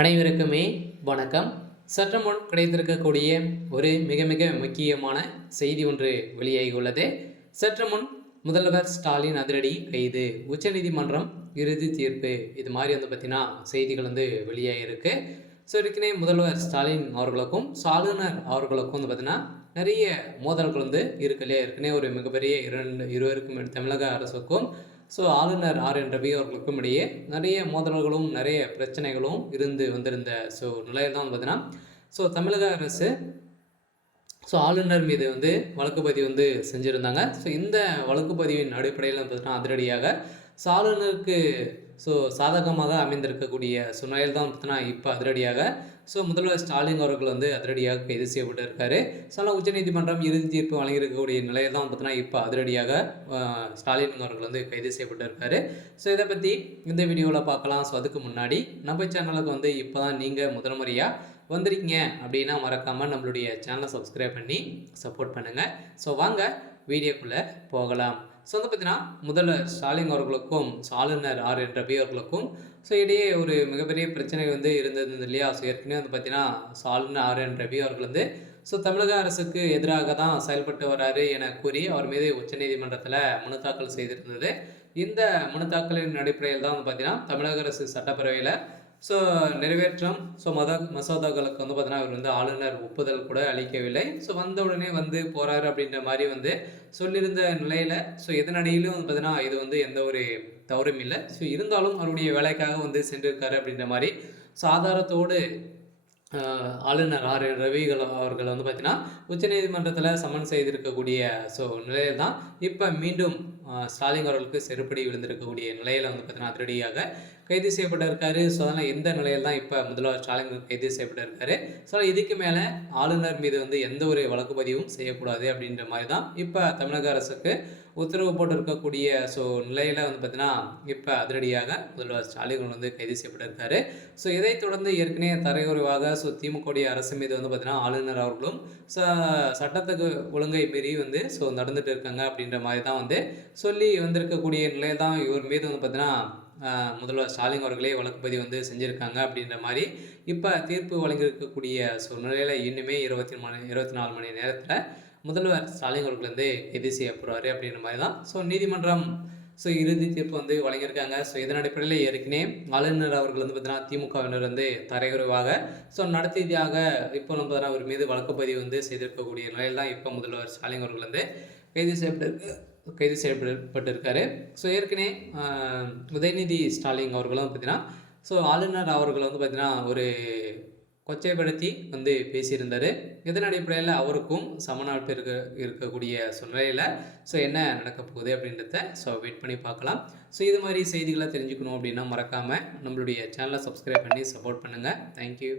அனைவருக்குமே வணக்கம். சற்று முன் கிடைத்திருக்கக்கூடிய ஒரு மிக மிக முக்கியமான செய்தி ஒன்று வெளியாகியுள்ளது. சற்று முன் முதல்வர் ஸ்டாலின் அதிரடி கைது, உச்சநீதிமன்றம் இறுதி தீர்ப்பு, இது மாதிரி பார்த்தீங்கன்னா செய்திகள் வெளியாகிருக்கு. ஸோ ஏற்கனவே முதல்வர் ஸ்டாலின் அவர்களுக்கும் ஆளுநர் அவர்களுக்கும் பார்த்தீங்கன்னா நிறைய மோதல்கள் இருக்கு இல்லையா. ஏற்கனவே ஒரு மிகப்பெரிய இருவருக்கும் தமிழக அரசுக்கும் ஆளுநர் என் ரவி அவர்களுக்கும் இடையே நிறைய மோதல்களும் நிறைய பிரச்சனைகளும் இருந்து வந்திருந்த நிலையில் தான் பார்த்தீங்கன்னா தமிழக அரசு ஆளுநர் மீது வழக்கு பதிவு செஞ்சுருந்தாங்க. இந்த வழக்கு பதிவின் அடிப்படையில் பார்த்தீங்கன்னா அதிரடியாக ஆளுநருக்கு சாதகமாக அமைந்திருக்கக்கூடிய நிலையில் தான் பார்த்தீங்கன்னா இப்போ அதிரடியாக முதல்வர் ஸ்டாலின் அவர்கள் அதிரடியாக கைது செய்யப்பட்டிருக்காரு. உச்சநீதிமன்றம் இறுதி தீர்ப்பு வழங்கியிருக்கக்கூடிய நிலையில் தான் பார்த்தீங்கன்னா இப்போ அதிரடியாக ஸ்டாலின் அவர்கள் கைது செய்யப்பட்டிருக்காரு. இதை பற்றி இந்த வீடியோவில் பார்க்கலாம். அதுக்கு முன்னாடி நம்ம சேனலுக்கு இப்போ தான் நீங்கள் முதல் முறையாக வந்திருக்கீங்க அப்படின்னா மறக்காமல் நம்மளுடைய சேனலை சப்ஸ்கிரைப் பண்ணி சப்போர்ட் பண்ணுங்கள். வாங்க வீடியோக்குள்ளே போகலாம். பார்த்தீங்கன்னா முதல்வர் ஸ்டாலின் அவர்களுக்கும் ஆளுநர் என் ரவி அவர்களுக்கும் இடையே ஒரு மிகப்பெரிய பிரச்சனை இருந்தது இல்லையா. ஏற்கனவே பார்த்தீங்கன்னா ஆளுநர் என் ரவி அவர்கள் தமிழக அரசுக்கு எதிராக தான் செயல்பட்டு வராரு என கூறி அவர் மீது உச்சநீதிமன்றத்தில் மனு தாக்கல் செய்திருந்தது. இந்த மனு தாக்கலின் அடிப்படையில் தான் பார்த்தீங்கன்னா தமிழக அரசு சட்டப்பேரவையில் நிறைவேற்றம் மசோதாக்களுக்கு பார்த்தீங்கன்னா இவர் ஆளுநர் ஒப்புதல் கூட அளிக்கவில்லை. வந்த உடனே போகிறாரு அப்படின்ற மாதிரி சொல்லியிருந்த நிலையில் எதனடியிலும் பார்த்தீங்கன்னா இது எந்த ஒரு தவறும் இல்லை. இருந்தாலும் அவருடைய வேலைக்காக சென்றிருக்காரு அப்படின்ற மாதிரி ஆதாரத்தோடு ஆளுநர் ரவிகள் அவர்கள் பார்த்தீங்கன்னா உச்சநீதிமன்றத்தில் சம்மன் செய்திருக்கக்கூடிய நிலையில் தான் இப்போ மீண்டும் ஸ்டாலின் அவர்களுக்கு செருப்படி விழுந்திருக்கக்கூடிய நிலையில் பார்த்தீங்கன்னா அதிரடியாக கைது செய்யப்பட்டிருக்காரு. அதனால் எந்த நிலையில் தான் இப்போ முதல்வர் ஸ்டாலின் கைது செய்யப்பட்டிருக்காரு. இதுக்கு மேலே ஆளுநர் மீது எந்த ஒரு வழக்கு பதிவும் செய்யக்கூடாது அப்படின்ற மாதிரி தான் இப்போ தமிழக அரசுக்கு உத்தரவு போட்டிருக்கக்கூடிய நிலையில் பார்த்தீங்கன்னா இப்போ அதிரடியாக முதல்வர் ஸ்டாலின் கைது செய்யப்பட்டிருக்காரு. இதைத் தொடர்ந்து ஏற்கனவே தரையுறைவாக திமுக அரசு மீது பார்த்தீங்கன்னா ஆளுநர் அவர்களும் சட்டத்துக்கு ஒழுங்கை மீறி நடந்துட்டு இருக்காங்க அப்படின்ற மாதிரி தான் சொல்லி வந்திருக்கக்கூடிய நிலையில் தான் இவர் மீது பார்த்தீங்கன்னா முதல்வர் ஸ்டாலின் அவர்களே வழக்கு பதிவு செஞ்சுருக்காங்க அப்படின்ற மாதிரி இப்போ தீர்ப்பு வழங்கியிருக்கக்கூடிய நிலையில் இன்னுமே 24 மணி நேரத்தில் முதல்வர் ஸ்டாலின் அவர்கள் கைது செய்யப்படுவார் அப்படின்ற மாதிரி தான் நீதிமன்றம் இறுதி தீர்ப்பு வழங்கியிருக்காங்க. இதன் அடிப்படையில் ஏற்கனவே ஆளுநர் அவர்கள் பார்த்தீங்கன்னா திமுகவினர் தரையுறைவாக நடத்தியதாக இப்போ பார்த்தீங்கன்னா அவர் மீது வழக்கு பதிவு செய்திருக்கக்கூடிய நிலையில் தான் இப்போ முதல்வர் ஸ்டாலின் அவர்கள் கைது செய்யப்பட்டிருக்காரு. ஏற்கனவே உதயநிதி ஸ்டாலின் அவர்களும் பார்த்தீங்கன்னா ஆளுநர் அவர்கள் பார்த்தீங்கன்னா ஒரு கொச்சைப்படுத்தி பேசியிருந்தார். இதன் அடிப்படையில் அவருக்கும் சமநாட்டு இருக்கக்கூடிய நிலையில் என்ன நடக்க போகுது அப்படின்றத வெயிட் பண்ணி பார்க்கலாம். இது மாதிரி செய்திகளை தெரிஞ்சுக்கணும் அப்படின்னா மறக்காமல் நம்மளுடைய சேனலை சப்ஸ்கிரைப் பண்ணி சப்போர்ட் பண்ணுங்கள். தேங்க்யூ.